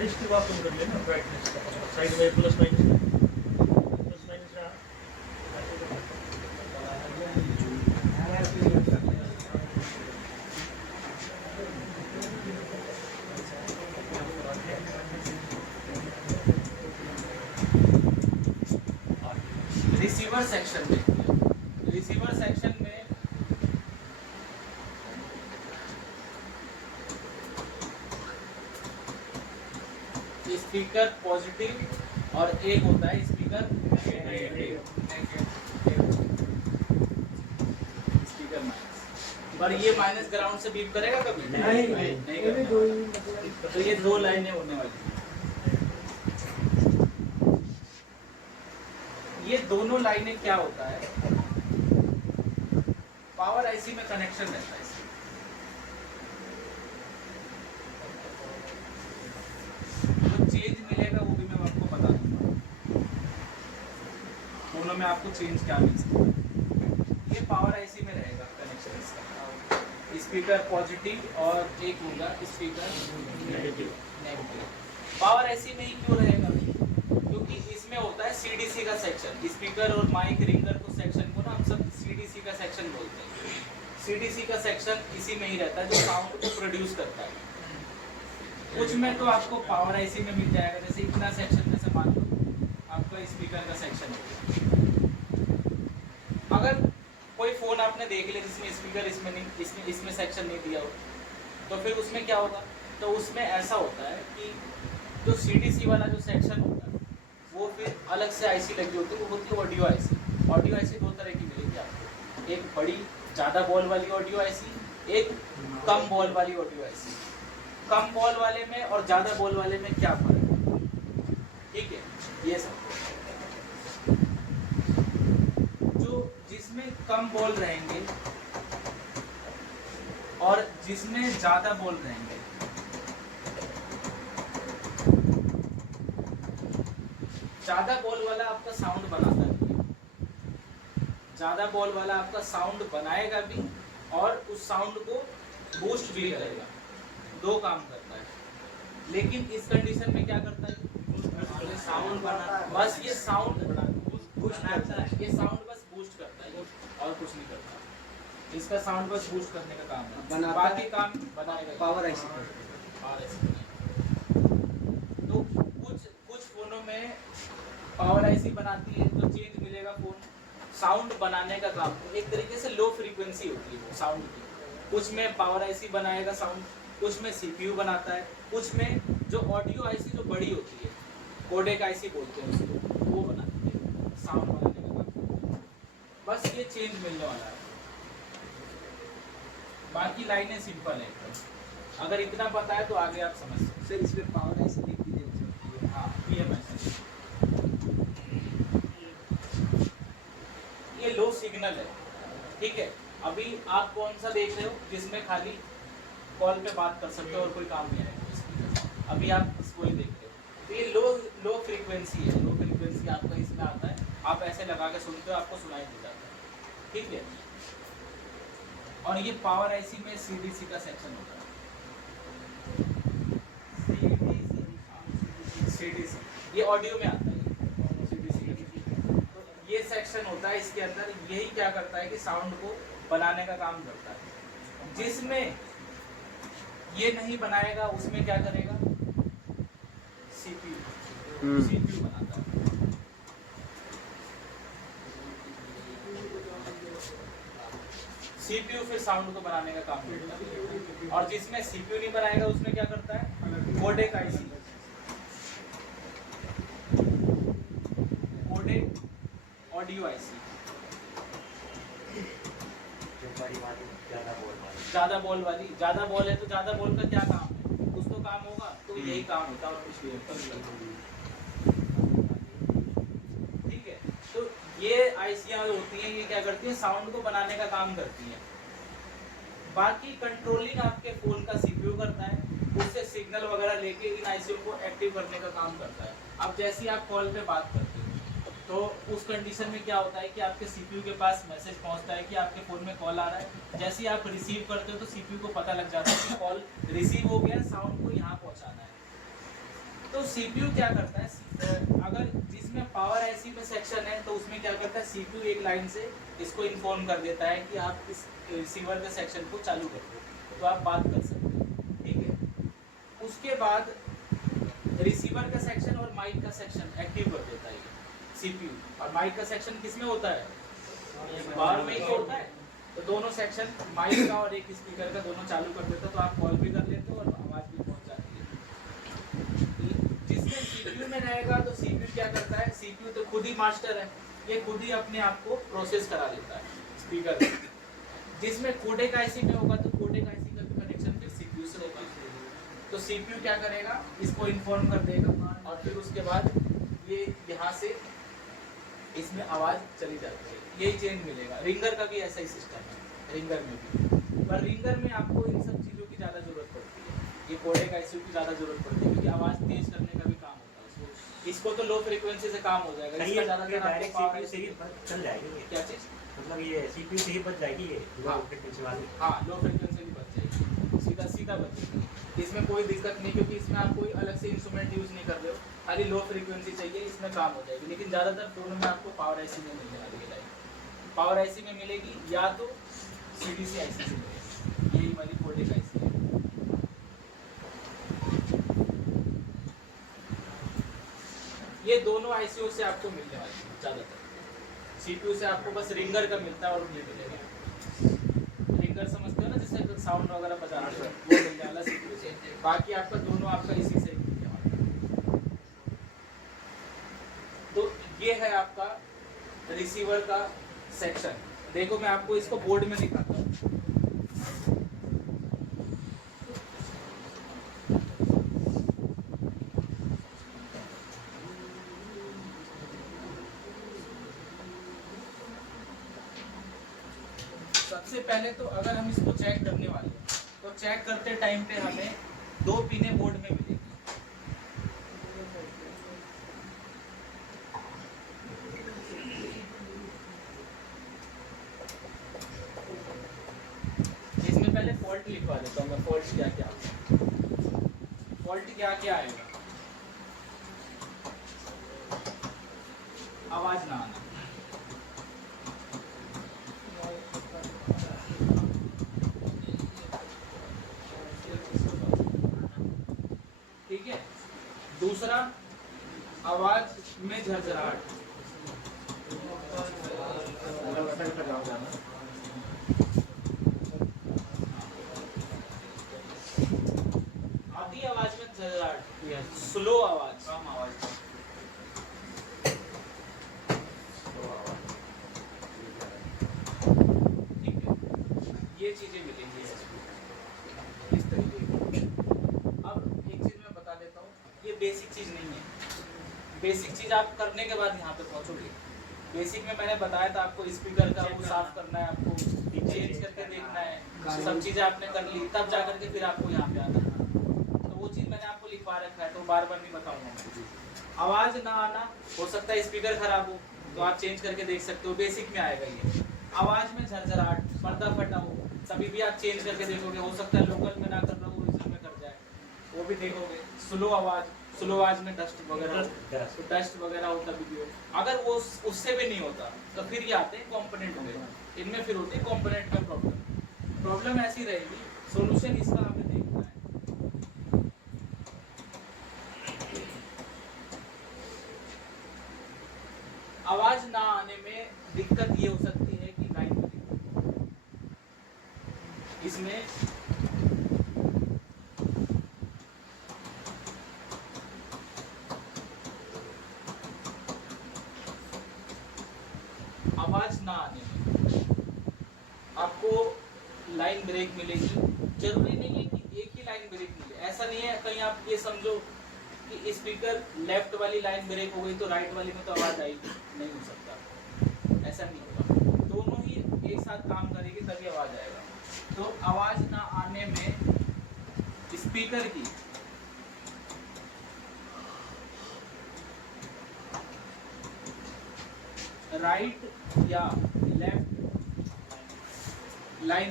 Wrist वापस कर लेना ब्राइटनेस का साइड में प्लस माइनस रिसीवर सेक्शन में स्पीकर पॉजिटिव और एक होता है स्पीकर नेगेटिव। स्पीकर माइनस, पर ये माइनस ग्राउंड से बीप करेगा कभी? नहीं करेगा। तो ये दो लाइनें होने वाली हैं। ये दोनों लाइनें क्या होता है, पावर आईसी में कनेक्शन रहता है। तो चेंज मिलेगा वो भी मैं आपको बता दूंगा, दोनों में आपको चेंज क्या मिल सकता है। ये पावर आईसी में रहेगा कनेक्शन इसका, स्पीकर पॉजिटिव और एक होगा स्पीकर नेगेटिव। पावर आईसी में ही क्यों रहेगा? क्योंकि इसमें होता है सीडीसी का सेक्शन, स्पीकर और माइक रिंगर को सेक्शन को ना हम सब सीडीसी का सेक्शन बोलते हैं। सीडीसी का सेक्शन इसी में ही रहता है जो साउंड को प्रोड्यूस करता है। कुछ में तो आपको पावर आईसी में मिल जाएगा, जैसे इतना सेक्शन में से मान लो आपका स्पीकर का सेक्शन है। अगर कोई फोन आपने देख लिया जिसमें स्पीकर इसमें नहीं, इसमें सेक्शन नहीं दिया हो, तो फिर उसमें क्या होगा? तो उसमें ऐसा होता है कि जो सीडीसी वाला जो सेक्शन होता है वो फिर अलग से आईसी लगी होती है, वो होती है ऑडियो आईसी। ऑडियो आईसी दो तरह की मिलेगी आपको, एक बड़ी ज़्यादा बॉल वाली ऑडियो आईसी, एक कम बॉल वाली ऑडियो आईसी। कम बॉल वाले में और ज़्यादा बॉल वाले में क्या फर्क है? ठीक है, ये सब जो जिसमें कम बॉल रहेंगे और जिसमें ज़्यादा बॉल रहेंगे, ज़्यादा बॉल वाला आपका साउंड बनाता है, ज़्यादा बॉल वाला आपका साउंड बनाएगा भी और उस साउंड को बूस्ट भी करेगा, दो काम करता है। लेकिन इस कंडीशन में क्या करता है? साउंड बनाता है, बस ये साउंड बनाता है, ये साउंड बस बूस्ट करता है और कुछ नहीं करता। इसका साउंड बस बूस्ट करने का काम है, बाकी काम बनाएगा पावर आईसी। तो कुछ फोनों में पावर आईसी बनाती है तो चेंज मिलेगा फोन, साउंड बनाने का काम। एक तरीके से लो फ्रीक्वेंसी होती है वो साउंड की। कुछ में पावर आईसी बनाएगा साउंड, कुछ में सीपीयू बनाता है, कुछ में जो ऑडियो आईसी जो बड़ी होती है, कोडेक आईसी बोलते हैं उसको, वो बनाती है साउंड बनाने का काम। बस ये चेंज मिलने वाला है, बाकी लाइनें सिंपल है। अगर इतना पता है तो आगे आप समझ सकते। सर इसमें पावर आईसी लिख दीजिए। हाँ, PMS ये लो सिग्नल है, ठीक है। अभी आप कौन सा देख रहे हो जिसमें खाली कॉल पे बात कर सकते हो और कोई काम नहीं है? अभी आप इसको ही देख रहे हो, तो ये लो फ्रीक्वेंसी है। लो फ्रीक्वेंसी आपका इसमें आता है, आप ऐसे लगा के सुनते हो, आपको सुनाई दे जाता है, ठीक है। और ये पावर आईसी में सीडीसी का सेक्शन होता है। सीडीसी ये ऑडियो में आता है, सीडीसी। तो ये सेक्शन होता है इसके अंदर, यही क्या करता है कि साउंड को बनाने का काम करता है। जिसमें ये नहीं बनाएगा उसमें क्या करेगा? सीपीयू बनाता है। सीपीयू फिर साउंड को बनाने का काम करता है। और जिसमें सीपीयू नहीं बनाएगा उसमें क्या करता है? Codec IC, codec audio IC. ज़्यादा बॉल वाली, ज़्यादा बॉल है तो ज़्यादा बॉल का क्या काम है? कुछ तो काम होगा, तो यही काम होता है और कुछ नहीं होता। ठीक है, तो ये आईसियाँ होती हैं, ये क्या करती हैं? साउंड को बनाने का काम करती हैं। बाकी कंट्रोलिंग आपके फोन का सीपीयू करता है, उससे सिग्नल वगैरह लेके इन आईसीयू को एक्टिव करने का काम करता है। अब जैसे आप कॉल पे बात करते हो तो उस कंडीशन में क्या होता है कि आपके सीपीयू के पास मैसेज पहुंचता है कि आपके फ़ोन में कॉल आ रहा है। जैसे ही आप रिसीव करते हो तो सीपीयू को पता लग जाता है कि कॉल रिसीव हो गया, साउंड को यहाँ पहुंचाना है। तो सीपीयू क्या करता है, अगर जिसमें पावर आईसी में सेक्शन है तो उसमें क्या करता है, सीपीयू एक लाइन से इसको इन्फॉर्म कर देता है कि आप इस रिसीवर के सेक्शन को चालू कर दो, तो आप बात कर सकते हो, ठीक है। उसके बाद रिसीवर का सेक्शन और माइक का सेक्शन एक्टिव कर देता है सीपीयू, और माइक का सेक्शन किसमें होता है, पावर में ही होता है। तो दोनों सेक्शन माइक का और एक स्पीकर का दोनों चालू कर देता है, तो आप कॉल भी कर लेते हो और आवाज़ भी पहुंच जाती है। जिसमें सीपीयू में रहेगा तो सीपीयू क्या करता है, सीपीयू तो खुद ही मास्टर है, ये खुद ही अपने आप को प्रोसेस करा लेता है स्पीकर। जिसमें कोडेक आईसी में होगा तो कोडेक आईसी का कनेक्शन फिर सीपीयू से होगा, तो सीपीयू क्या करेगा, इसको इन्फॉर्म कर देगा और फिर उसके बाद ये यहाँ से इसमें आवाज़ चली जाती है, यही चेंज मिलेगा। रिंगर का भी ऐसा ही सिस्टम है, रिंगर में भी, पर रिंगर में आपको इन सब चीज़ों की ज़्यादा ज़रूरत पड़ती है, ये कोडेक आईसी की ज़्यादा ज़रूरत पड़ती है क्योंकि आवाज़ तेज करने का भी काम होता है। इसको तो लो फ्रीक्वेंसी से काम हो जाएगा, इसका ज़्यादातर आपको पावर से ही चल जाएगी। क्या चीज़, मतलब ये सीपीयू से ही बच जाएगी ये हाँ। लो फ्रीक्वेंसी वाली। हाँ, लो फ्रीक्वेंसी भी बच जाएगी, सीधा सीधा बच जाएगी, इसमें कोई दिक्कत नहीं, क्योंकि इसमें आप कोई अलग से इंस्ट्रूमेंट यूज़ नहीं कर रहे हो, खाली लो फ्रीक्वेंसी चाहिए, इसमें काम हो जाएगी। लेकिन ज़्यादातर दोनों में आपको पावर आईसी में मिलने वाली है लाइट, पावर आईसी में मिलेगी या तो सीडीसी आईसी से मिलेगी, यही वाली कोडेक आईसी है। ये दोनों आईसीओ से आपको मिलने वाली है ज़्यादातर, सीपीयू से आपको बस रिंगर का मिलता है और ये मिलेगा। रिंगर समझते हो ना, जिससे साउंड वगैरह बजाना है, वो मिलने वाला सीपीयू से, बाकी आपका दोनों आपका इसी से मिलने वाला है। तो ये है आपका रिसीवर का सेक्शन। देखो मैं आपको इसको बोर्ड में दिखाता हूँ। सबसे पहले तो अगर हम इसको चेक करने वाले हैं तो चेक करते टाइम पे हमें दो पिनें बोर्ड में मिलेगी। इसमें पहले फॉल्ट लिखवा देता हूँ मैं, फॉल्ट क्या क्या, फॉल्ट क्या क्या आएगा, आवाज ना आना, ठीक है। दूसरा, आवाज में झरझराहट, आती आवाज में झरझराहट, स्लो आवाज, कम आवाज, ठीक है, ये चीजें मिलेंगी इस तरीके की। अब एक चीज मैं बता देता हूँ, ये बेसिक चीज नहीं है, बेसिक चीज आप करने के बाद यहाँ पे पहुँचोगे। बेसिक में मैंने बताया था आपको स्पीकर का वो साफ करना है, आपको चेंज करके देखना है, सब चीजें आपने कर ली, तब जा करके फिर आपको यहाँ पे आना है। तो वो चीज मैंने आपको लिखवा रखा है, तो बार बार नहीं बताऊंगा। आवाज ना आना, हो सकता है स्पीकर खराब हो, तो आप चेंज करके देख सकते हो, बेसिक में आएगा ये। आवाज में झरझराहट, पर्दा फटा हो, तभी भी आप चेंज करके देखोगे, हो सकता है लोकल में ना कर रहा हो, ओरिजिनल में कर जाए, वो भी देखोगे। स्लो आवाज, स्लो आवाज में डस्ट वगैरह, तो डस्ट वगैरह होता भी हो, अगर वो उससे भी नहीं होता तो फिर ये आते हैं कंपोनेंट में, इनमें फिर होती है कंपोनेंट में प्रॉब्लम। प्रॉब्लम ऐसी रहेगी, सॉल्यूशन इसका हमें देखना है। आवाज ना आने में दिक्कत ये हो सकती है कि लाइन में इसमें आवाज ना आने में आपको लाइन ब्रेक मिलेगी। जरूरी नहीं है कि एक ही लाइन ब्रेक मिले, ऐसा नहीं है कहीं आप ये समझो कि स्पीकर लेफ्ट वाली लाइन ब्रेक हो गई तो राइट वाली में तो आवाज आएगी, नहीं हो सकता, ऐसा नहीं होगा, दोनों ही एक साथ काम करेगी तभी आवाज आएगा। तो आवाज ना आने में स्पीकर की राइट या लेफ्ट लाइन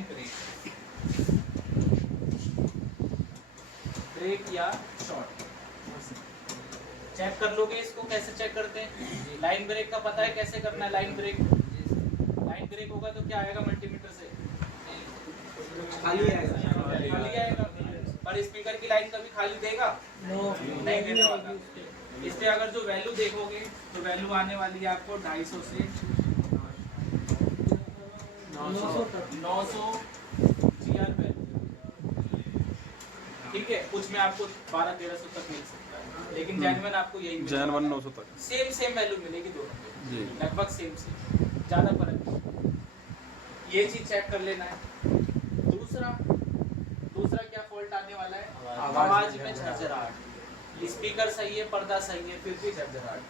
ब्रेक या शॉर्ट। चेक कर लोगे इसको, कैसे चेक करते हैं? लाइन ब्रेक का पता है कैसे करना है? लाइन ब्रेक होगा तो क्या आएगा मल्टीमीटर से? खाली आएगा। खाली आएगा। पर स्पीकर की लाइन कभी खाली देगा? नहीं देने वाला। इसलिए अगर जो वैल्यू देखोगे तो वैल्यू आने वाली है आपको 250 से 900 GR वैल्यू। ठीक है, कुछ में आपको 1200-1300 तक मिल सकता है, लेकिन जेन्युइन आपको यही जेन्युइन 900 तक सेम वैल्यू मिलेगी दोनों में जी, लगभग सेम, ज़्यादा फर्क नहीं। ये चीज चेक कर लेना है। दूसरा क्या फॉल्ट आने वाला है? आवाज में झरझराहट। स्पीकर सही है, पर्दा सही है, फिर भी झरझराहट।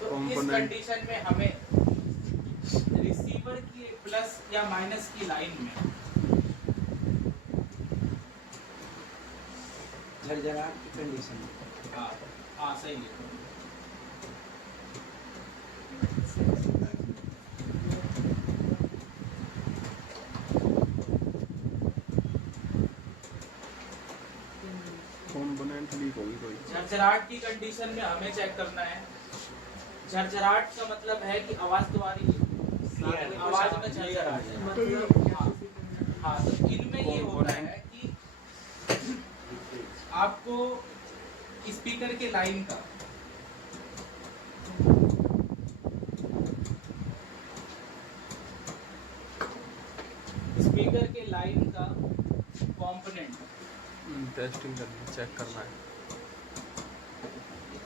तो इस कंडीशन में हमें रिसीवर की प्लस या माइनस की लाइन में झरझराहट की कंडीशन। हाँ सही है। कंपोनेंट लीक होगी कोई। झरझराहट की कंडीशन में हमें चेक करना है। झरझराहट का मतलब है कि आवाज तो आ रही है, आवाज में झरझराहट है। हाँ, तो इनमें ये होता है कि आपको स्पीकर के लाइन का कंपोनेंट टेस्टिंग करनी, चेक करना है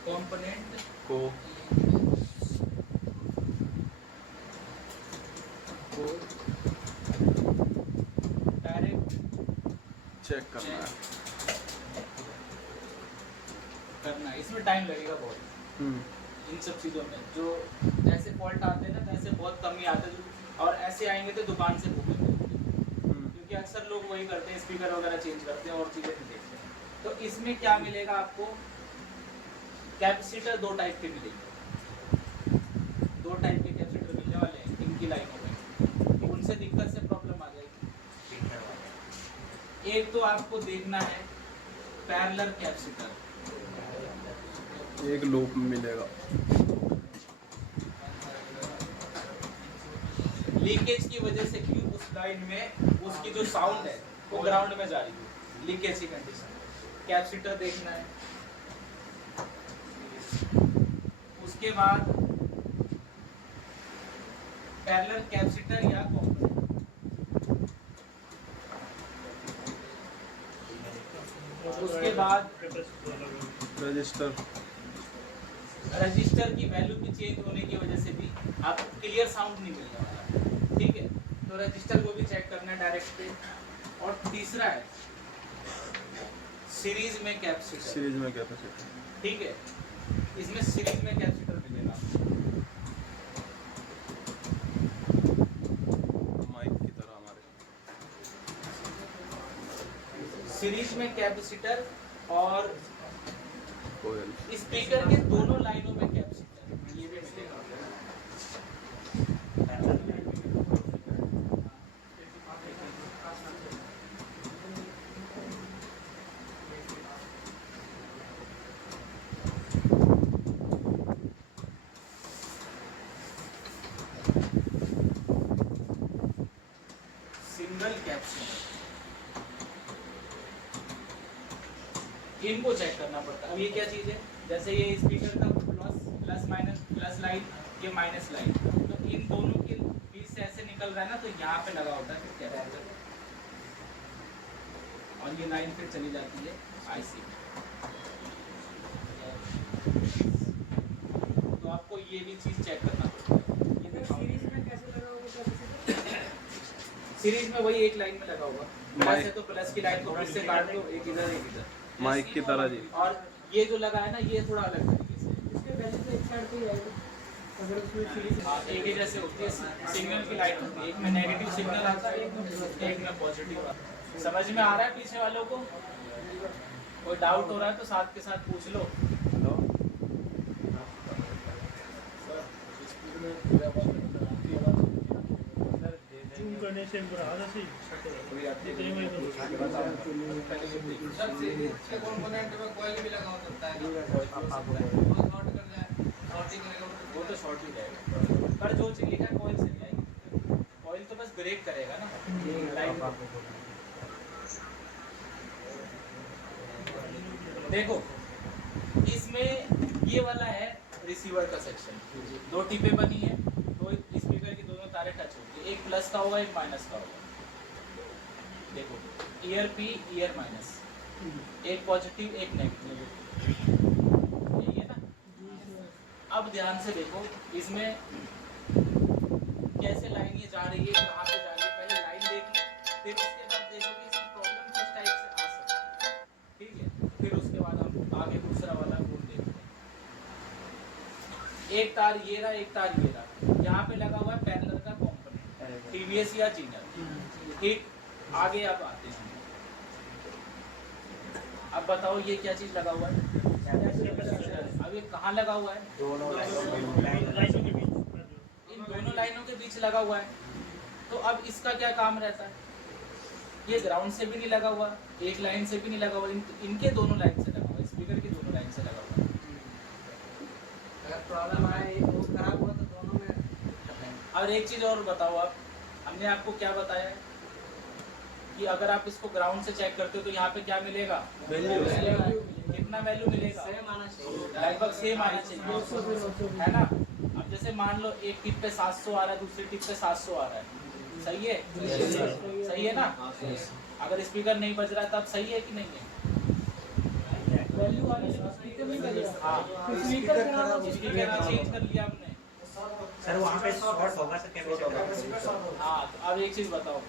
कंपोनेंट को डायरेक्ट चेक करना है। इसमें टाइम लगेगा बहुत इन सब चीज़ों में। जो ऐसे फॉल्ट आते हैं ना, तो ऐसे बहुत कम ही आते हैं, और ऐसे आएंगे तो दुकान से भूखेंगे, क्योंकि अक्सर लोग वही करते हैं, स्पीकर वगैरह चेंज करते हैं और चीज़ें नहीं देखते हैं। तो इसमें क्या मिलेगा आपको? कैपेसिटर दो टाइप के मिलेंगे, दो टाइप के कैपेसिटर मिलने वाले हैं इनकी लाइनों में। उनसे दिक्कत से प्रॉब्लम आ जाएगी। एक तो आपको देखना है पैरेलल कैपेसिटर, एक लूप मिलेगा। लीकेज की वजह से कि उस लाइन में उसकी जो साउंड है वो ग्राउंड में जा रही है, लीकेज की कंडीशन। कैपेसिटर देखना है। उसके बाद पैरेलल कैपेसिटर या कंपोनेंट। उसके बाद रजिस्टर की वैल्यू भी चेंज होने की वजह से भी आपको क्लियर साउंड नहीं मिलने वाला। ठीक है, तो रजिस्टर को भी चेक करना है डायरेक्ट पे। और तीसरा है सीरीज में कैपेसिटर। ठीक है, इसमें सीरीज में कैपेसिटर मिलेगा। माइक की तरह हमारे सीरीज में कैपेसिटर और कोयल। स्पीकर के दोनों लाइनों में कैपेसिटर ये भी मिलेगा। सिंगल कैपेसिटर, इनको चेक करना पड़ता है। अब ये क्या चीज़ है? जैसे ये स्पीकर का प्लस लाइन, ये माइनस लाइन, तो इन दोनों के बीच से ऐसे निकल रहा है ना, तो यहाँ पे लगा होता है कैपेसिटर, और ये लाइन फिर चली जाती है आईसी में। तो आपको ये भी चीज़ चेक करना पड़ता है। ये सीरीज में कैसे लगा होगा? सीरीज में वही एक लाइन में लगा होगा। प्लस है तो प्लस की लाइन को फिर से काट दो, एक इधर एक इधर, माइक की तरह जी। और ये जो लगा है ना, ये थोड़ा अलग तरीके से इसके वैल्यू तो एक साइड पे ही आएगा। अगर उसमें सीरीज एक ही जैसे होती है, सिग्नल की लाइन होती है, एक में नेगेटिव सिग्नल आता है, एक में पॉजिटिव आता है। समझ में आ रहा है पीछे वालों को? कोई डाउट हो रहा है तो साथ के साथ पूछ लो। हेलो। करने से बुरा हाल है कोई आप इतने में तो सबसे इसके कंपोनेंट में कॉइल भी लगा हो सकता है वो शॉर्ट कर जाए शॉर्टिंग करेगा वो तो शॉर्ट ही जाएगा पर जो चीज लिखा है कॉइल से नहीं आएगी कॉइल तो बस ब्रेक करेगा ना लाइन देखो इसमें ये वाला है रिसीवर का सेक्शन दो टिपें बनी है तो स्पीकर की दोनों तारें टच होगी एक प्लस का होगा एक माइनस का होगा देखो ईयर पी ईयर माइनस एक पॉजिटिव एक नेगेटिव यही है ना अब ध्यान से देखो इसमें कैसे लाइन ये जा रही है कहाँ पे जा रही है पहले लाइन देखी फिर उसके बाद देखो कि इसकी प्रॉब्लम किस टाइप से आ सकती है ठीक है फिर उसके बाद हम आगे दूसरा वाला बोर्ड देखते हैं एक तार ये रहा एक तार ये रहा यहाँ पे लगा हुआ है पैरेलल का कंपोनेंट टीवीएस या जीनर ठीक आगे अब आते हैं अब बताओ ये क्या चीज लगा हुआ है अब ये कहाँ लगा हुआ है लाइनों के बीच इन दोनों लाइनों के बीच लगा हुआ है तो अब इसका क्या काम रहता है ये ग्राउंड से भी नहीं लगा हुआ एक लाइन से भी नहीं लगा हुआ इनके दोनों लाइन से लगा हुआ स्पीकर की दोनों लाइन से लगा हुआ अगर प्रॉब्लम आए वो खराब हुआ तो दोनों में और एक चीज और बताओ आप हमने आपको क्या बताया है कि अगर आप इसको ग्राउंड से चेक करते हो तो यहाँ पे क्या मिलेगा कितना वैल्यू मिलेगा सेम आना चाहिए लगभग सेम आना चाहिए है ना अब जैसे मान लो एक टिप पे 700 आ रहा है दूसरी टिप पे 700 आ रहा है सही है सही है ना अगर स्पीकर नहीं बज रहा है तब सही है कि नहीं है वैल्यू वाले स्पीकर नहीं बजेगा हाँ स्पीकर का नाम स्पीकर चेंज कर लिया हमने सर वहाँ पे शॉर्ट होगा सर कैपेसिटर हाँ तो अब एक चीज बताओ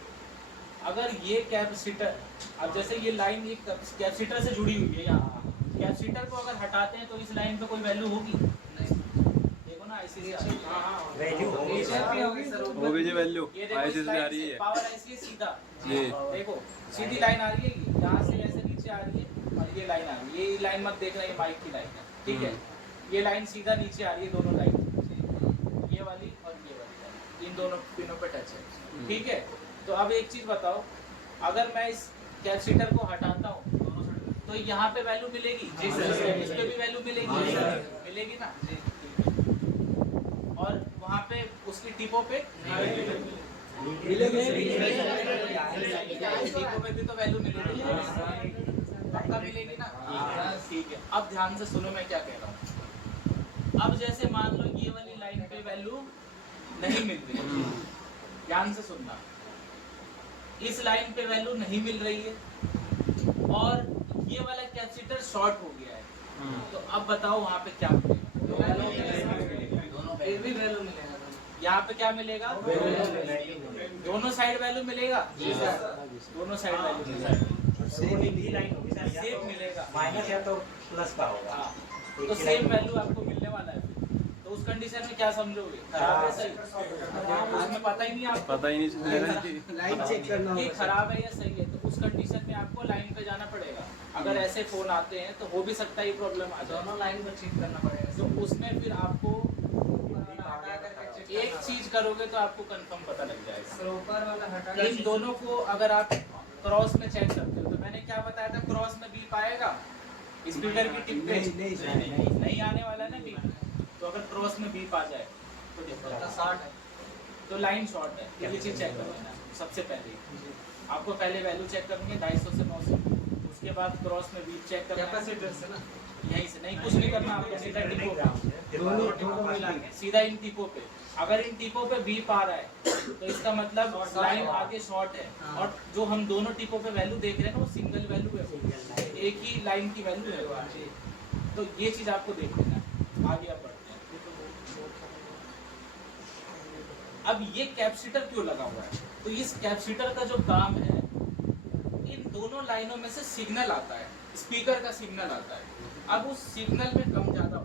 अगर ये कैपेसिटर अब जैसे ये लाइन एक कैपेसिटर से जुड़ी हुई है यहाँ कैपेसिटर को अगर हटाते हैं तो इस लाइन पे कोई वैल्यू होगी देखो ना ऐसे वैल्यू होगी वो भी जी वैल्यू ये देखो ऐसे इस से आ लाइन रही से है पावर ऐसी है सीधा जी देखो सीधी लाइन आ रही है यहाँ से ऐसे नीचे आ रही है और ये लाइन आ रही है ये लाइन मत देखना ये माइक की लाइन है ठीक है ये लाइन सीधा नीचे आ रही है दोनों लाइन ये वाली और ये वाली लाइन इन दोनों पिनों पे टच है ठीक है तो अब एक चीज बताओ अगर मैं इस कैपेसिटर को हटाता हूँ तो यहाँ पे वैल्यू मिलेगी जी सर इस पे भी वैल्यू मिलेगी मिलेगी ना और वहाँ पे उसकी टिपों पे टिपों पे भी तो वैल्यू मिलेगी पक्का मिलेगी ना ठीक है अब ध्यान से सुनो मैं क्या कह रहा हूँ अब जैसे मान लो ये वाली लाइन पे वैल्यू नहीं मिल रही है ध्यान से सुनना इस लाइन पे वैल्यू नहीं मिल रही है और ये वाला कैपेसिटर शॉर्ट हो गया है तो अब बताओ वहाँ पे क्या मिलेगा फिर भी वैल्यू मिलेगा यहाँ पे क्या मिलेगा दोनों साइड वैल्यू मिलेगा दोनों साइड वैल्यू मिलेगा सेम ही लाइन होगी सर सेम मिलेगा माइनस या तो प्लस का होगा हाँ तो सेम वैल्यू आपको मिलने वाला है तो उस कंडीशन में क्या समझोगे खराब है सही उसमें पता ही नहीं आपको पता ही नहीं चलेगा लाइन चेक करना ये होगा खराब है या सही है तो उस कंडीशन में आपको लाइन पे जाना पड़ेगा अगर ऐसे फोन आते हैं तो हो भी सकता है ये प्रॉब्लम आ जाए दोनों लाइन को चेक करना पड़ेगा तो उसमें फिर आपको एक चीज करोगे तो आपको कंफर्म पता लग जाएगा ऊपर वाला हटा इन दोनों को अगर आप क्रॉस में चेक करते हो तो मैंने क्या बताया था क्रॉस में बीप आएगा स्पीकर की टिप पे नहीं आने वाला ना बीप तो अगर क्रॉस में बीप आ जाए तो देखो शॉर्ट है तो लाइन शॉर्ट है तो ये चीज चेक कर लेना सबसे पहले आपको पहले वैल्यू चेक करनी है 250 से 900 उसके बाद क्रॉस में बीप चेक करना है कैपेसिटर से ना यहीं से नहीं कुछ नहीं करना आपको सीधा टिपो पे दोनों मिला के सीधा इन टिपों पे अगर इन टिपों पे बीप आ रहा है तो इसका मतलब लाइन आगे शॉर्ट है और जो हम दोनों टिपों पे वैल्यू देख रहे हैं ना वो सिंगल वैल्यू है एक ही लाइन की वैल्यू है तो ये चीज आपको देख लेना है आगे आप बढ़ते हैं अब ये कैपेसिटर क्यों लगा हुआ है तो इस कैपेसिटर का जो काम है इन दोनों लाइनों में से सिग्नल आता है स्पीकर का सिग्नल आता है अब उस सिग्नल में कम ज्यादा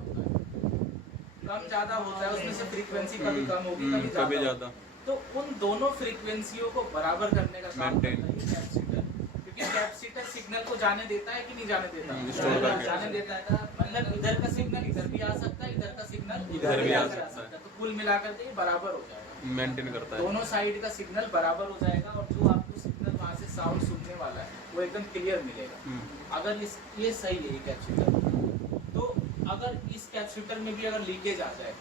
होता है उसमें से फ्रीक्वेंसी कभी कम होगी कभी कभी ज्यादा ज़्यादा तो उन दोनों फ्रीक्वेंसियों को बराबर करने का काम करता है Maintain. ये कैपेसिटर क्योंकि क्योंकि कैपेसिटर सिग्नल को जाने देता है कि नहीं जाने देता? स्टोर करके। जाने देता है। मतलब इधर का सिग्नल इधर भी आ सकता है, इधर का सिग्नल इधर भी आ जाकर सकता है। तो कुल मिलाकर के ये बराबर हो जाएगा, मेंटेन करता है। दोनों साइड का सिग्नल बराबर हो जाएगा और जो आपको सिग्नल वहाँ से साउंड सुनने वाला है वो एकदम क्लियर मिलेगा। अगर इस ये सही है ये कैपेसिटर, तो अगर इस कैपेसिटर में भी अगर लीकेज आ जाए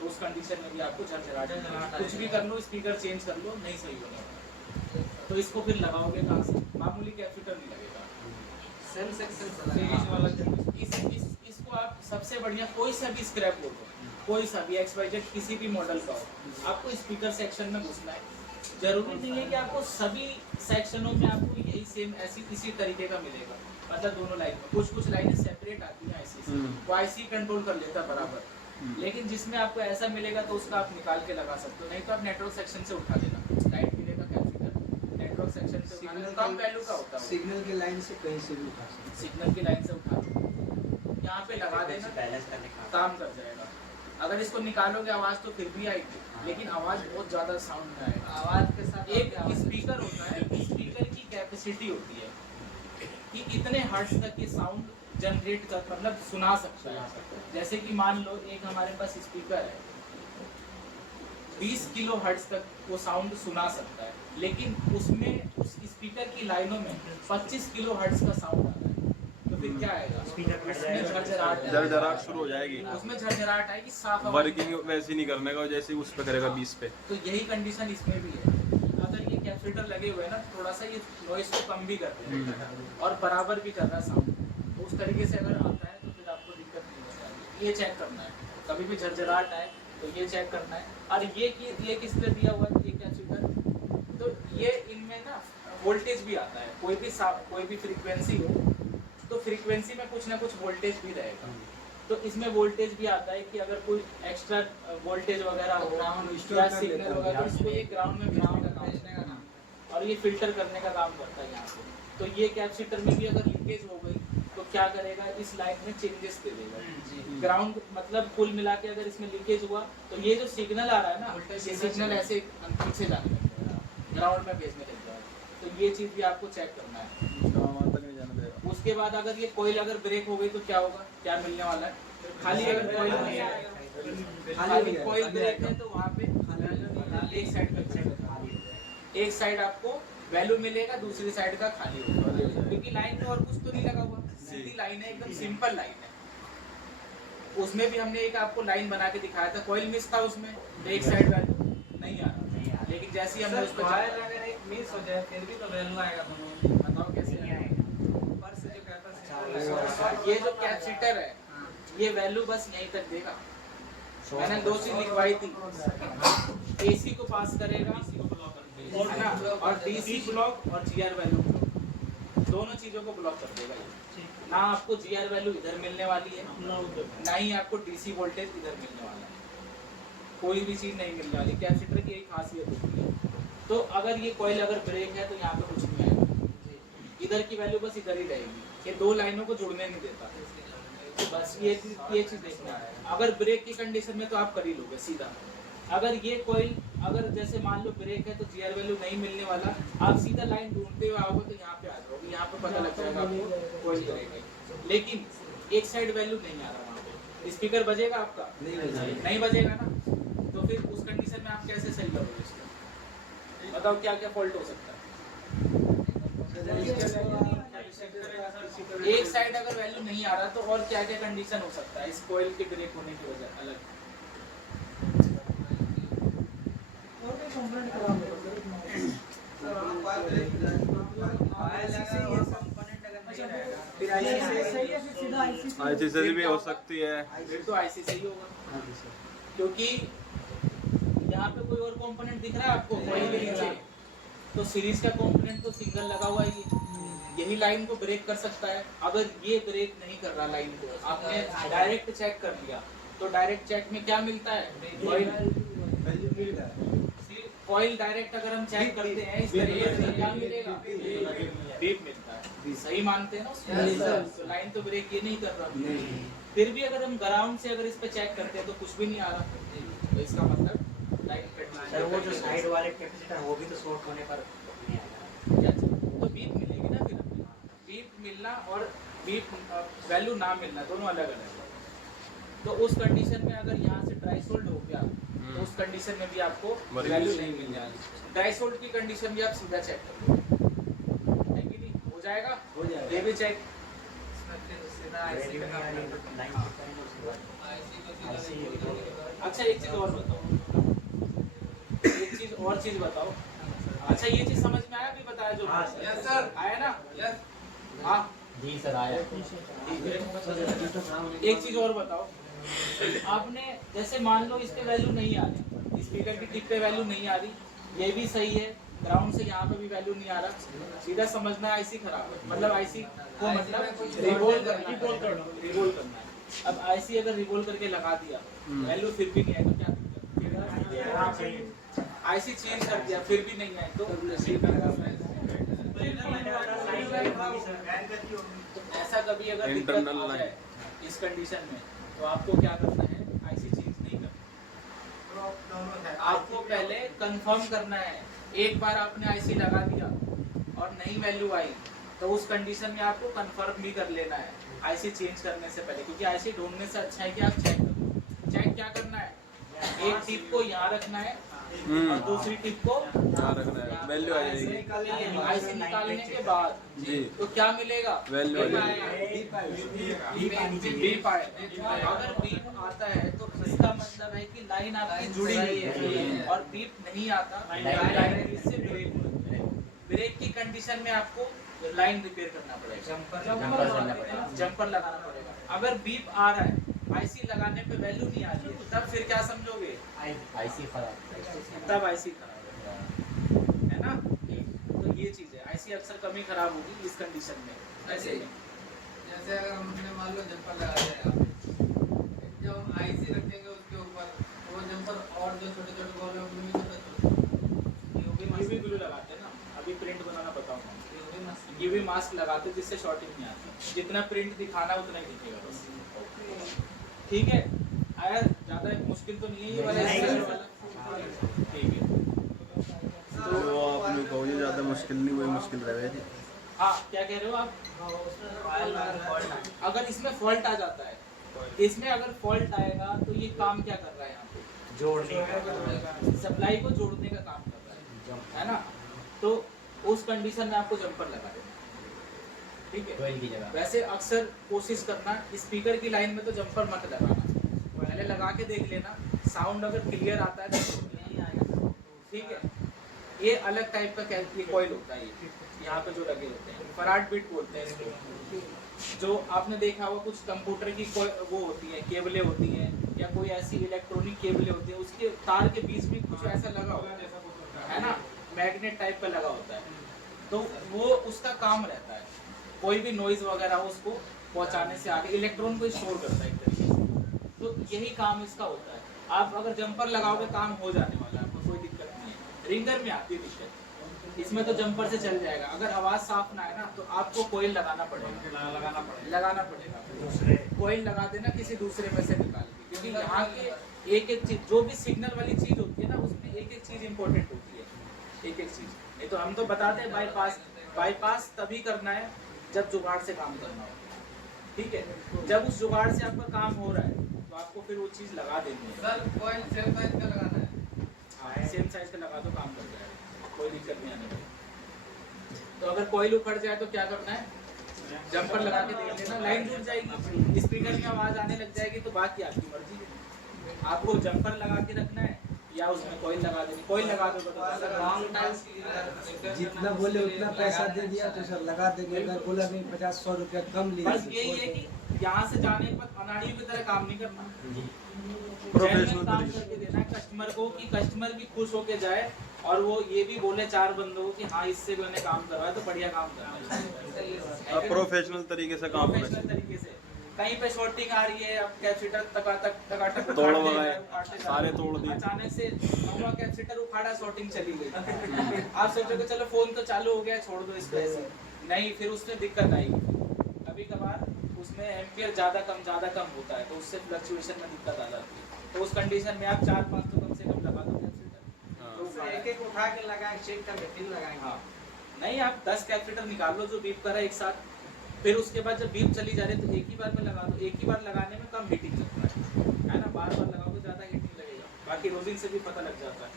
तो उस कंडीशन में भी आपको झरझराहट मिलेगी। कुछ भी कर लो, स्पीकर चेंज कर लो, नहीं सही होने वाला। तो इसको फिर लगाओगे कहाँ से? मामूली कैपेसिटर नहीं लगेगा, सेम सेक्शन सीरीज वाला। इसको आप सबसे बढ़िया कोई सा भी स्क्रैप बोर्ड हो, कोई सा भी XYZ किसी भी मॉडल का हो, आपको स्पीकर सेक्शन में घुसना है। जरूरी नहीं है कि आपको सभी सेक्शनों में आपको यही सेम ऐसी इसी तरीके का मिलेगा, मतलब दोनों लाइन में कुछ लाइनें सेपरेट आती हैं IC से, वो IC कंट्रोल कर लेता है बराबर। लेकिन जिसमें आपको ऐसा मिलेगा तो उसका आप निकाल के लगा सकते हो, नहीं तो आप नेटवर्क सेक्शन से उठा लेना। लाइट मिलेगा कैपेसिटर नेटवर्क सेक्शन से उठाना, कम वैल्यू का होता है, सिग्नल की लाइन से कहीं से भी उठा सकते सिग्नल की लाइन से उठा लो, यहाँ पे लगा देना, बैलेंस करने का काम कर जाएगा। अगर इसको निकालोगे आवाज तो फिर भी आएगी, लेकिन आवाज बहुत ज्यादा साउंड में आएगा। आवाज के साथ एक स्पीकर होता है, स्पीकर की कैपेसिटी होती है कि कितने हर्ट्ज तक ये साउंड जनरेट कर, मतलब सुना सकता है। जैसे कि मान लो एक हमारे पास स्पीकर है, 20 किलो हर्ट्ज तक वो साउंड सुना सकता है, लेकिन उसमें उस स्पीकर की लाइनों में 25 किलो हर्ट्ज का साउंड आता है, तो फिर क्या आएगा? स्पीकर फट उसमें जाएगा, झरझराहट झरझराहट शुरू हो जाएगी। उसमें झरझराहट आएगी, साफ आवाज वर्किंग वैसे नहीं करने का जैसे उस पे करेगा 20 पे। तो यही कंडीशन इसमें भी है। अगर ये कैपेसिटर लगे हुए हैं ना, थोड़ा सा ये नॉइस को कम भी करते हैं और बराबर भी कर रहा है साउंड, तो उस तरीके से अगर आता है तो फिर आपको दिक्कत नहीं होगी। ये चेक करना है, कभी भी झरझराहट आए तो ये चेक करना है। और ये किस पे दिया हुआ है ये कैपेसिटर, तो ये इनमें ना वोल्टेज भी आता है, कोई भी फ्रीक्वेंसी हो तो फ्रीक्वेंसी में कुछ ना कुछ वोल्टेज भी रहेगा। तो इसमें वोल्टेज भी आता है कि अगर कोई एक्स्ट्रा वोल्टेज वगैरह हो या सिग्नल वगैरह, तो इसको ये ग्राउंड में भेजने का काम और ये फिल्टर करने का काम करता है यहाँ पे। तो ये कैपेसिटर में भी अगर लीकेज हो गई तो क्या करेगा, इस लाइन में चेंजेस दे देगा। ग्राउंड मतलब कुल मिला के अगर इसमें लीकेज हुआ तो ये जो सिग्नल आ रहा है ना, ये सिग्नल ऐसे पीछे जाने लगेगा, ग्राउंड में भेजने लग जाएगा। तो ये चीज़ भी आपको चेक करना है। उसके बाद अगर ये कोयल अगर ब्रेक हो गई तो क्या होगा, क्या मिलने वाला है? खाली अगर कोयल खाली कोयल ब्रेक है तो वहाँ पे एक साइड का एक साइड आपको वैल्यू मिलेगा, दूसरी साइड का खाली होगा, क्योंकि लाइन में और कुछ तो नहीं लगा हुआ, सीधी लाइन है, एकदम सिंपल लाइन है। उसमें भी हमने एक आपको लाइन बना के दिखाया था, कोयल मिस था उसमें, एक साइड वैल्यू नहीं आ रहा, लेकिन जैसे ही हमने उसको अगर एक मिस हो जाए फिर भी तो वैल्यू आएगा दोनों। बताओ कैसे आएगा? ऊपर से जो कहता है ये जो कैपेसिटर है ये वैल्यू बस यहीं तक देगा। मैंने दो चीज लिखवाई थी, AC को पास करेगा है ना, और DC ब्लॉक और GR वैल्यू दोनों चीजों को ब्लॉक कर देगा ये। ना आपको GR वैल्यू इधर मिलने वाली है, ना ही आपको DC वोल्टेज इधर मिलने वाला है, कोई भी चीज नहीं मिलने वाली। कैपेसिटर की एक खासियत होती है। तो अगर ये कॉइल अगर ब्रेक है तो यहाँ पे कुछ नहीं आएगा, इधर की वैल्यू बस इधर ही रहेगी, ये दो लाइनों को जुड़ने नहीं देता। तो बस ये चीज देखना है। अगर ब्रेक की कंडीशन में तो आप कर ही लोगे सीधा। अगर ये कॉइल अगर जैसे मान लो ब्रेक है तो GR वैल्यू नहीं मिलने वाला, आप सीधा लाइन ढूंढते हुए आओगे तो यहाँ पे आ जाओगे, यहाँ पे पता लग जाएगा आपको कॉइल ब्रेक है। लेकिन एक साइड वैल्यू नहीं आ रहा वहाँ पे, स्पीकर बजेगा आपका? नहीं बजेगा ना, तो फिर उस कंडीशन में आप कैसे सही करोगे इसको? बताओ क्या क्या फॉल्ट हो सकता है? एक साइड अगर वैल्यू नहीं आ रहा तो और क्या क्या कंडीशन हो सकता है इस कॉइल के ब्रेक होने की वजह अलग? और कोई कंपोनेंट खराब हो फिर सही है, फिर सीधा IC IC से भी हो सकती है। फिर तो IC से ही होगा, क्योंकि यहाँ पे कोई और कंपोनेंट दिख रहा है आपको कॉइल के नीचे, तो सीरीज का कंपोनेंट तो सिंगल लगा हुआ ही है, यही लाइन को ब्रेक कर सकता है। अगर ये ब्रेक नहीं कर रहा लाइन को, आपने डायरेक्ट चेक कर लिया तो डायरेक्ट चेक में क्या मिलता है? कॉइल डायरेक्ट अगर हम चेक करते हैं इस तरीके से क्या मिलेगा? बीप मिलता है। सही मानते हैं ना उसको? तो लाइन तो ब्रेक ये नहीं कर रहा, फिर भी अगर हम ग्राउंड से अगर इस पे चेक करते हैं तो कुछ भी नहीं आ रहा, तो इसका मतलब लाइन सर वो जो साइड वाले कैपेसिटर वो भी तो शॉर्ट होने पर नहीं आएगा। क्या तो बीप मिलेगी ना फिर मिलना और बीप वैल्यू ना मिलना, दोनों अलग अलग है। तो उस कंडीशन में अगर यहाँ से ड्राई सोल्ड हो गया तो उस कंडीशन में भी आपको वैल्यू नहीं मिल जाएगी। ड्राई सोल्ड की कंडीशन भी आप सीधा चेक कर लो, है कि नहीं? हो जाएगा, हो जाएगा। ये भी चेक। अच्छा एक चीज और बताओ, एक चीज और चीज बताओ। अच्छा ये चीज समझ में आया, भी बताया जो हाँ, यस सर आया ना? यस हाँ जी सर आया। एक चीज और बताओ, आपने जैसे मान लो इस पे वैल्यू नहीं आ रही, स्पीकर की टिप पे वैल्यू नहीं आ रही, ये भी सही है, ग्राउंड से यहाँ पे भी वैल्यू नहीं आ रहा, सीधा समझना है आईसी खराब है, मतलब आईसी को मतलब रिवोल्व करना है। अब आईसी अगर रिवोल्व करके लगा दिया वैल्यू फिर भी नहीं आएगा, क्या दिक्कत? आईसी चेंज कर दिया फिर भी नहीं आए तो ऐसा कभी अगर दिक्कत Internal आ जाए इस कंडीशन में तो आपको क्या करना है, आईसी चेंज नहीं करना, आपको पहले कंफर्म करना है। एक बार आपने आईसी लगा दिया और नई वैल्यू आई तो उस कंडीशन में आपको कंफर्म भी कर लेना है आईसी चेंज करने से पहले, क्योंकि आईसी ढूंढने से अच्छा है कि आप चेक करो। चेक क्या करना है, एक टिप को यहाँ रखना है और दूसरी टिप को यहाँ रखना है, वैल्यू आ जाएगी। आईसी निकालने के बाद जी तो क्या मिलेगा, वैल्यू आ बीप आएगा। अगर बीप आता है तो इसका मतलब है कि लाइन आपकी जुड़ी हुई है, और बीप नहीं आता लाइन इससे ब्रेक होता है। ब्रेक की कंडीशन में आपको लाइन रिपेयर करना पड़ेगा, जंपर लगाना पड़ेगा। अगर बीप आ रहा है आईसी लगाने पे वैल्यू नहीं आ रही है तब फिर क्या समझोगे, आईसी खराब। तब आईसी खराब है ना? तो ये चीज है, आईसी अक्सर कमी खराब होगी इस कंडीशन में। ऐसे ही जैसे अगर हमने मान लो जंपर लगा दिया, जब हम आईसी रखेंगे उसके ऊपर वो जंपर और जो छोटे छोटे बॉल है उनमें भी यूवी ग्लू लगाते हैं ना, अभी प्रिंट बनाना बताऊंगा। यूवी मास्क लगाते हैं जिससे शॉर्टिंग नहीं आती, जितना प्रिंट दिखाना उतना ही दिखेगा बस, ठीक है? आया ज्यादा मुश्किल तो नहीं है ये वाला, ठीक है? तो आपने कहो ये ज्यादा मुश्किल नहीं, वही मुश्किल रहे जी। हाँ क्या कह रहे हो आप? अगर इसमें फॉल्ट आ जाता है, इसमें अगर फॉल्ट आएगा तो ये काम क्या कर रहा है यहाँ पे, जोड़ने का, सप्लाई को जोड़ने का काम कर रहा है ना? तो उस कंडीशन में आपको जंपर लगा देना, ठीक है? कोयल की जगह। वैसे अक्सर कोशिश करना स्पीकर की लाइन में तो जंपर मत लगाना, पहले लगा के देख लेना, साउंड अगर क्लियर आता है तो नहीं आएगा, ठीक है? ये अलग टाइप का ये कॉइल होता है, ये यहाँ पे जो लगे होते हैं फराड बिट बोलते हैं इसको। जो आपने देखा होगा कुछ कंप्यूटर की वो होती है, केबलें होती हैं या कोई ऐसी इलेक्ट्रॉनिक केबलें होती हैं, उसके तार के बीच में कुछ ऐसा लगा होता है ना, मैग्नेट टाइप का लगा होता है, तो वो उसका काम रहता है कोई भी नॉइज वगैरह हो उसको पहुंचाने से आगे इलेक्ट्रॉन को स्टोर करता है एक तरीके से, तो यही काम इसका होता है। आप अगर जंपर लगाओगे काम हो जाने वाला है, आपको कोई दिक्कत नहीं है। रिंगर में आती है दिक्कत, इसमें तो जंपर से चल जाएगा। अगर आवाज साफ ना है ना तो आपको कोयल लगाना पड़ेगा कोयल लगा देना किसी दूसरे में से निकाल के, क्योंकि यहाँ के एक एक चीज जो भी सिग्नल वाली चीज होती है ना उसमें एक एक चीज इंपॉर्टेंट होती है, एक एक चीज। नहीं तो हम तो बताते हैं बाईपास तभी करना है जब जुगाड़ से काम करना हो, ठीक है? जब उस जुगाड़ से आपका काम हो रहा है तो आपको फिर वो चीज लगा देनी है। सर कॉइल सेम साइज का लगाना है, हाँ सेम साइज का लगा दो, काम कर जाएगा, कोई दिक्कत नहीं आने वाली। तो अगर कॉइल उखड़ जाए तो क्या करना है, जंपर लगा के देख लेना, लाइन जुड़ जाएगी, स्पीकर में आवाज आने लग जाएगी, तो बाकी आपकी मर्जी है। आपको जंपर लगा के रखना है या उसमें कॉइल लगा देनी, कॉइल लगा दो तो जितना बोले उतना पैसा दे दिया तो सर लगा देंगे, अगर बोला नहीं 50-100 रुपया कम लिया। बस यही है कि यहाँ से जाने पर अनाड़ियों की तरह काम नहीं करना, प्रोफेशनल काम करके देना है कस्टमर को, कि कस्टमर भी खुश होके जाए और वो ये भी बोले 4 बंदों को कि हाँ इससे मैंने काम करवाया तो बढ़िया काम करवाया। प्रोफेशनल तरीके से काम होना प्रोफेशनल तरीके से कहीं पे शॉर्टिंग आ रही है, अब कैपेसिटर टकाटक तोड़ उखाड़ लगाए, दिए, सारे तोड़ दिए। अचानक से नवा कैपेसिटर उखाड़ा, शॉर्टिंग चली गई। आप सोचोगे चलो फोन तो चालू हो गया छोड़ दो इसको, ऐसे नहीं, फिर उसमें दिक्कत आएगी। कभी कभार उसमें एम्पियर ज्यादा कम होता है तो उससे फ्लक्चुएशन में दिक्कत आ जाती है, तो उस कंडीशन में आप 4-5 तो कम से कम लगा दो कैपेसिटर, एक एक उठा के लगाए, चेक करके फिर लगाएंगे। हाँ नहीं, आप 10 कैपेसिटर निकाल लो जो बीप कर रहा है एक साथ, फिर उसके बाद जब बीप चली जा रही है तो एक ही बार में लगा दो, एक ही बार लगाने में कम हीटिंग लगता है ना, बार बार लगाओगे ज़्यादा हीटिंग लगेगा, बाकी रोजिंग से भी पता लग जाता है।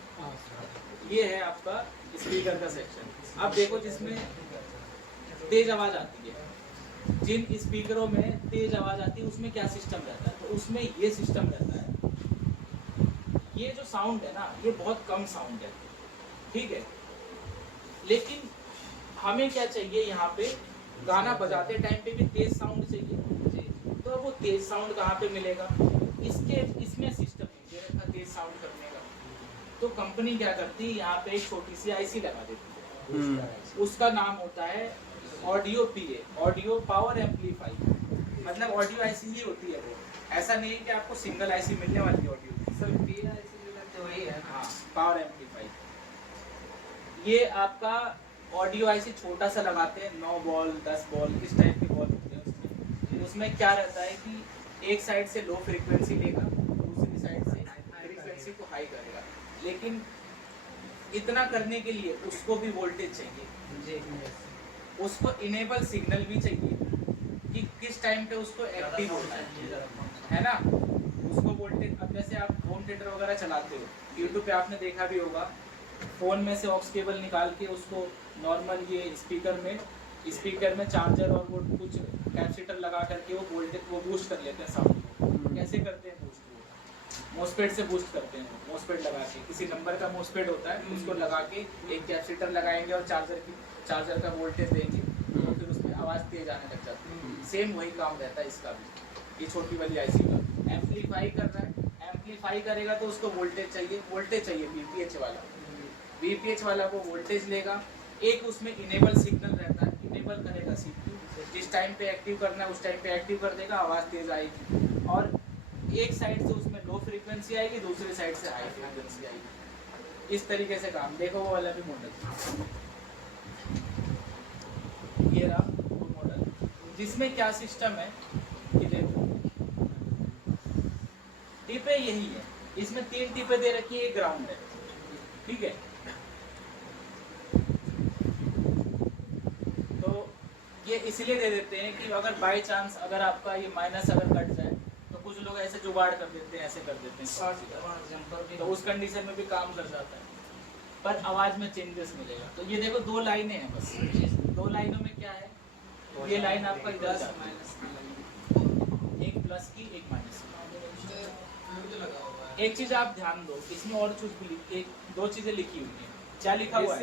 ये है आपका स्पीकर का सेक्शन। अब देखो जिसमें तेज आवाज़ आती है, जिन स्पीकरों में तेज आवाज़ आती है उसमें क्या सिस्टम रहता है, तो उसमें ये सिस्टम रहता है, ये जो साउंड है ना ये बहुत कम साउंड है, ठीक है, लेकिन हमें क्या चाहिए यहाँ पे गाना बजाते टाइम पे भी तेज साउंड चाहिए, तो अब वो तेज साउंड कहाँ पे मिलेगा, इसमें सिस्टम दे रखा तेज साउंड करने का। तो कंपनी क्या करती है, यहाँ पे एक छोटी सी आईसी लगा देती है, उसका नाम होता है ऑडियो पीए, ऑडियो पावर एम्पलीफाई, मतलब ऑडियो आईसी ही होती है वो, ऐसा नहीं है कि आपको सिंगल आईसी मिलने वाली है ऑडियो, सर पीए आईसी तो वही है। हाँ पावर एम्पलीफाई। ये आपका ऑडियो आईसी छोटा सा लगाते हैं, 9 बॉल 10 बॉल इस टाइप के बॉल होते हैं उसमें क्या रहता है कि एक साइड से लो फ्रीक्वेंसी लेगा, दूसरी साइड से फ्रीक्वेंसी को हाई करेगा, लेकिन इतना करने के लिए उसको भी वोल्टेज चाहिए, उसको इनेबल सिग्नल भी चाहिए कि किस टाइम पे उसको एक्टिव होना है ना, उसको वोल्टेज। अब जैसे आप होम थिएटर वगैरह चलाते हो, यूट्यूब पे आपने देखा भी होगा, फ़ोन में से ऑक्स केबल निकाल के उसको नॉर्मल ये स्पीकर में चार्जर और वो कुछ कैपेसिटर लगा करके वो वोल्टेज वो बूस्ट कर लेते हैं साउंड को। कैसे करते हैं बूस्ट, वो मोसपेट से बूस्ट करते हैं, मोसपेट लगा के, किसी नंबर का मोसपेट होता है उसको लगा के एक कैपेसिटर लगाएंगे और चार्जर का वोल्टेज देंगे, तो फिर उसमें आवाज़ तेज आने लग जाती है। सेम वही काम रहता है इसका भी, ये छोटी वाली आईसी का एम्पलीफाई कर रहा है, एम्पलीफाई करेगा तो उसको वोल्टेज चाहिए वीपीएच वाला को वोल्टेज लेगा, एक उसमें इनेबल सिग्नल रहता है, इनेबल करेगा सीपीयू, जिस टाइम पे एक्टिव करना है उस टाइम पे एक्टिव कर देगा, आवाज़ तेज आएगी, और एक साइड से उसमें लो फ्रीक्वेंसी आएगी, दूसरी साइड से हाई फ्रीक्वेंसी आएगी, इस तरीके से काम। देखो वो वाला भी मॉडल, ये रहा वो मॉडल, जिसमें क्या सिस्टम है कि देखो टिपे यही है, इसमें 3 टिपे दे रखी है, एक ग्राउंड है, ठीक है। तो ये इसलिए दे देते हैं कि अगर बाय चांस अगर आपका ये माइनस अगर कट जाए तो कुछ लोग ऐसे जुगाड़ कर देते हैं, ऐसे कर देते हैं, तो उस कंडीशन में भी काम कर जाता है, पर आवाज़ में चेंजेस मिलेगा। तो ये देखो 2 लाइनें हैं बस, 2 लाइनों में क्या है, ये लाइन आपका इधर जाती है, एक प्लस की एक माइनस की। एक चीज़ आप ध्यान दो, इसमें और चीज 2 चीज़ें लिखी हुई हैं, क्या लिखा हुआ है,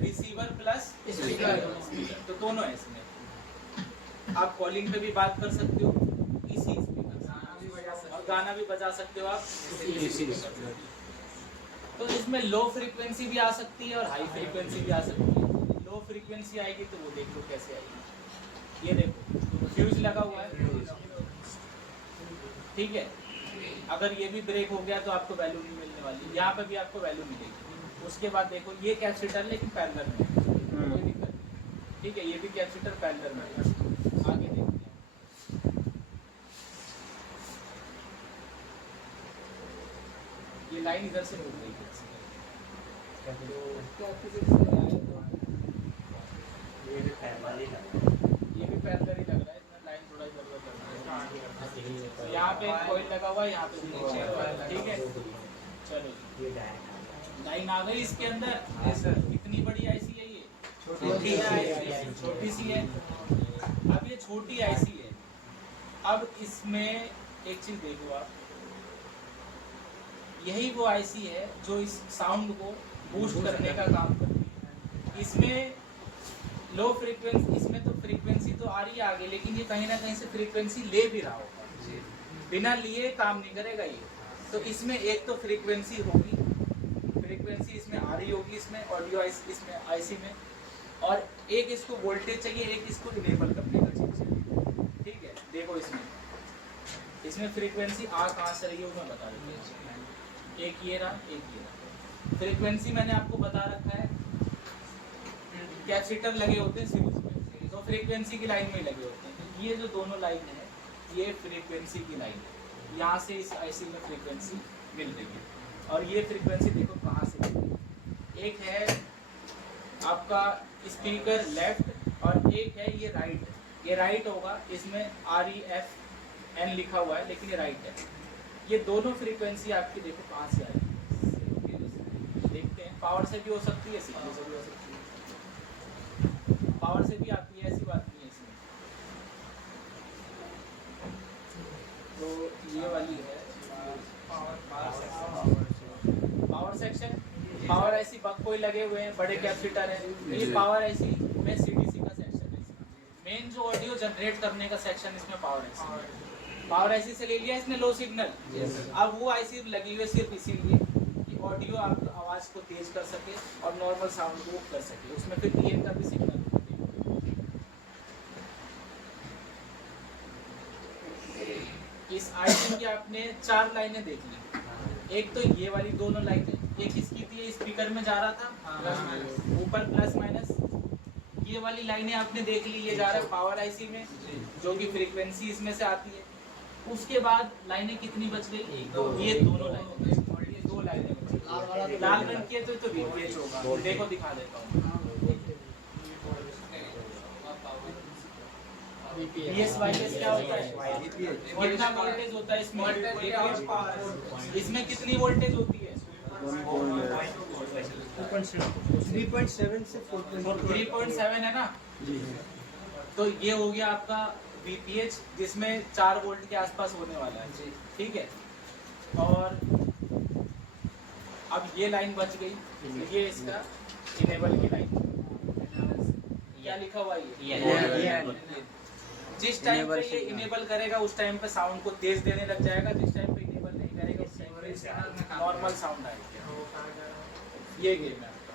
रिसीवर प्लस स्पीकर, तो दोनों है इसमें। आप कॉलिंग पे भी बात कर सकते हो इसी स्पीकर से, और गाना भी बजा सकते हो आप इसी स्पीकर से। तो इसमें लो फ्रीक्वेंसी भी आ सकती है और हाई फ्रीक्वेंसी भी आ सकती है। लो फ्रीक्वेंसी आएगी तो वो देख लो कैसे आएगी, ये देखो फ्यूज लगा हुआ है, ठीक है, अगर ये भी ब्रेक हो गया तो आपको वैल्यू नहीं मिलने वाली, यहाँ पे भी आपको वैल्यू मिलेगी। उसके बाद देखो ये कैपेसिटर लेकिन पैरेलल में है, कोई दिक्कत नहीं, ठीक है, ये भी कैपेसिटर पैरेलल में है। आगे देखते हैं, ये लाइन इधर से मुड़ रही है, ये भी पैरेलल ही लग रहा है। ये भी पैरेलल ही लग रहा है, इसमें लाइन थोड़ा इधर उधर कर रहा है। यहाँ पे कॉइल लगा हुआ है, यहाँ पे ठीक है, चलो ये डायरेक्ट लाइन आ गई इसके अंदर। कितनी बड़ी आईसी है ये, छोटी सी है। अब ये छोटी आईसी है, अब इसमें एक चीज देखो आप, यही वो आईसी है जो इस साउंड को बूस्ट करने का काम करती है। इसमें लो फ्रीक्वेंसी, इसमें तो फ्रीक्वेंसी तो आ रही है आगे, लेकिन ये कहीं ना कहीं से फ्रीक्वेंसी ले भी रहा होगा, बिना लिए काम नहीं करेगा ये। तो इसमें एक तो फ्रीक्वेंसी होगी, फ्रीक्वेंसी इसमें आ रही होगी, इसमें ऑडियो इसमें आईसी में, और एक इसको वोल्टेज चाहिए, एक इसको इनेबल करने का चीज़ चाहिए, ठीक है। देखो इसमें फ्रीक्वेंसी आ कहाँ से रही है वो मैं बता देता हूँ। एक ये रहा, एक ये रहा। फ्रीक्वेंसी मैंने आपको बता रखा है, कैपेसिटर लगे होते हैं सीरीज में, तो फ्रीक्वेंसी की लाइन में लगे होते हैं। ये जो दोनों लाइन है ये फ्रीक्वेंसी की लाइन है, यहाँ से इस आईसी में फ्रीक्वेंसी मिल रही है, और ये फ्रीक्वेंसी देखो कहाँ से मिल रही है। एक है आपका स्पीकर लेफ्ट और एक है ये राइट, ये राइट होगा, इसमें REFN लिखा हुआ है लेकिन ये राइट है। ये दोनों फ्रीक्वेंसी आपकी देखो कहाँ से आई, देखते हैं। पावर से भी हो सकती है, सीपीयू से भी हो सकती है, पावर से भी आती है, ऐसी बात नहीं है इसमें। तो ये वाली है पावर सेक्शन। पावर ऐसी बग कोई लगे हुए हैं, बड़े कैपेसिटर है, ये पावर ऐसी में CDC का सेक्शन है। मेन जो ऑडियो जनरेट करने का सेक्शन इसमें पावर ऐसी से ले लिया इसने लो सिग्नल। अब वो IC लगी हुई है सिर्फ इसीलिए कि ऑडियो आप आवाज को तेज कर सके और नॉर्मल साउंड को कर सके, उसमें फिर PN का भी सिग्नल। इस IC की आपने 4 लाइनें देख ली। एक तो ये वाली दोनों लाइनें, एक इसकी थी स्पीकर में जा रहा था ऊपर प्लस माइनस, ये वाली लाइनें आपने देख ली, ये जा रहा है पावर IC में जो कि फ्रीक्वेंसी इसमें से आती है। उसके बाद लाइनें कितनी बच गई? ये दोनों लाइनें, ये 2 लाइनें बची। लाल रंग की है तो VPH होगा, देखो दिखा देता हूँ। VSYS क्या होता है? कितना वोल्टेज होता है इसमें? इसमें कितनी वोल्टेज होती है? 3.7 से 4.2 3.7 है ना जी। तो ये हो गया आपका VPH जिसमें 4 वोल्ट के आसपास होने वाला है, ठीक है। और अब ये लाइन बच गई, ये इसका इनेबल की लाइन, क्या लिखा हुआ है? जिस टाइम पे ये इनेबल करेगा उस टाइम पे साउंड को तेज देने लग जाएगा, जिस टाइम पे इनेबल नहीं करेगा उस टाइम पे नॉर्मल साउंड आएगा। ये गेम है आपका।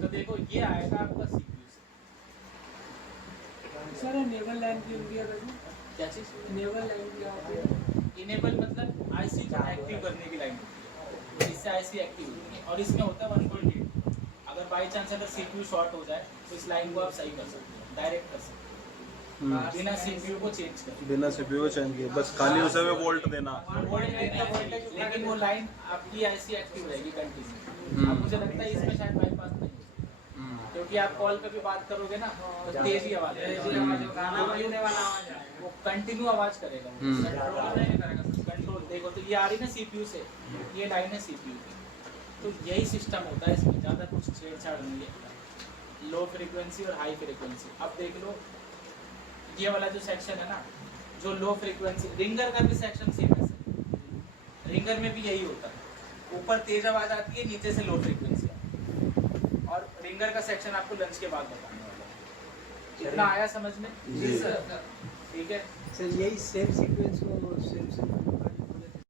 तो देखो ये आएगा आपका CPU से। सर इनेबल लाइन की इंडिया का क्या चीज? इनेबल लाइन क्या होती है? इनेबल मतलब IC को एक्टिव करने की लाइन होती है, इससे IC एक्टिव होती है। और इसमें होता है 1.8। अगर बाई चांस अगर CPU शॉर्ट हो जाए तो इस लाइन को आप सही कर सकते हो, डायरेक्ट कर सकते हो बिना CPU को चेंज कर, बिना CPU चेंज किए, बस खाली उसे में वोल्ट देना। लेकिन वो लाइन आपकी IC एक्टिव रहेगी कंटिन्यू। अब मुझे लगता है इसमें शायद बाईपास नहीं हो, क्योंकि आप कॉल पे भी बात करोगे ना तो तेज ही आवाज वो कंटिन्यू आवाज करेगा, कंट्रोल। देखो तो ये आ रही ना CPU से, ये लाइन है CPU की। तो यही सिस्टम होता है इसमें, ज़्यादा कुछ छेड़छाड़ नहीं है। लो फ्रीक्वेंसी और हाई फ्रीक्वेंसी। अब देख लो ये वाला जो सेक्शन है ना, जो लो फ्रीक्वेंसी, रिंगर का भी सेक्शन सेम है। रिंगर में भी यही होता है, ऊपर तेज आवाज आती है, नीचे से लो फ्रीक्वेंसी आती है। और रिंगर का सेक्शन आपको लंच के बाद बताने वाला है। इतना आया समझ में? जी सर। ठीक है सर यही सेम सीक्वेंस को सेम